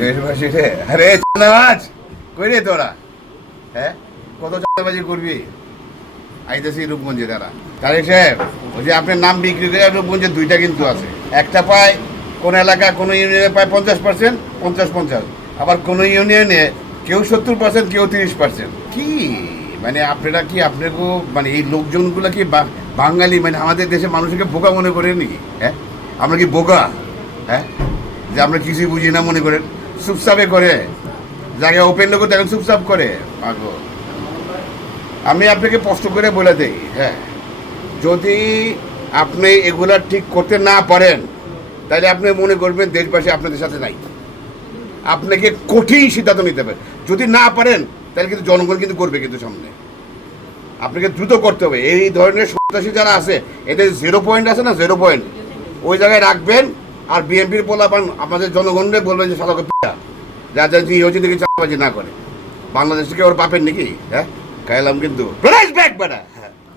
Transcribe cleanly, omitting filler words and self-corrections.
দেশবাসী রে, আরে চাঁদাবাজ কই রে তোরা? হ্যাঁ, কত চাঁদাবাজি করবি? আইতেছি রূপগঞ্জে তারা। তারিক সাহেব, ওই যে আপনার নাম বিক্রি করে রূপগঞ্জে দুইটা কিন্তু আছে। একটা পায় কোন এলাকা, কোনো ইউনিয়নে পায় 50%, 50-50। আবার কোনো ইউনিয়নে কেউ 70%, কেউ 30%। কি মানে আপনারা কি আপনাকে মানে এই লোকজনগুলো কি বাঙালি মানে আমাদের দেশের মানুষকে বোকা মনে করেন নাকি? হ্যাঁ, আমরা কি বোকা? হ্যাঁ, যে আমরা কিছুই বুঝি না মনে করেন? চুপচাপে করে জায়গায় ওপেন লোক দেখেন চুপচাপ করে পাগল। আমি আপনাকে স্পষ্ট করে বলে দেই, হ্যাঁ, যদি আপনি এগুলা ঠিক করতে না পারেন তাহলে আপনি মনে করবেন দেশবাসী আপনাদের সাথে নাই। আপনাকে কঠিন সিদ্ধান্ত নিতে হবে। যদি না পারেন তাহলে কিন্তু জনগণ কিন্তু করবে কিন্তু সামনে। আপনাকে দ্রুত করতে হবে। এই ধরনের সন্ত্রাসী যারা আছে এদের 0 পয়েন্ট আছে না, 0 পয়েন্ট ওই জায়গায় রাখবেন। আর বিএনপির পোলাপান আমাদের জনগণকে বলবেন যে সালাকে পিয়া যা যা জি হচ্ছে দেখি চাপাবাজি না করে। বাংলাদেশ থেকে ওর বাপের নাকি? হ্যাঁ, খাইলাম কিন্তু ব্যাক বেটা।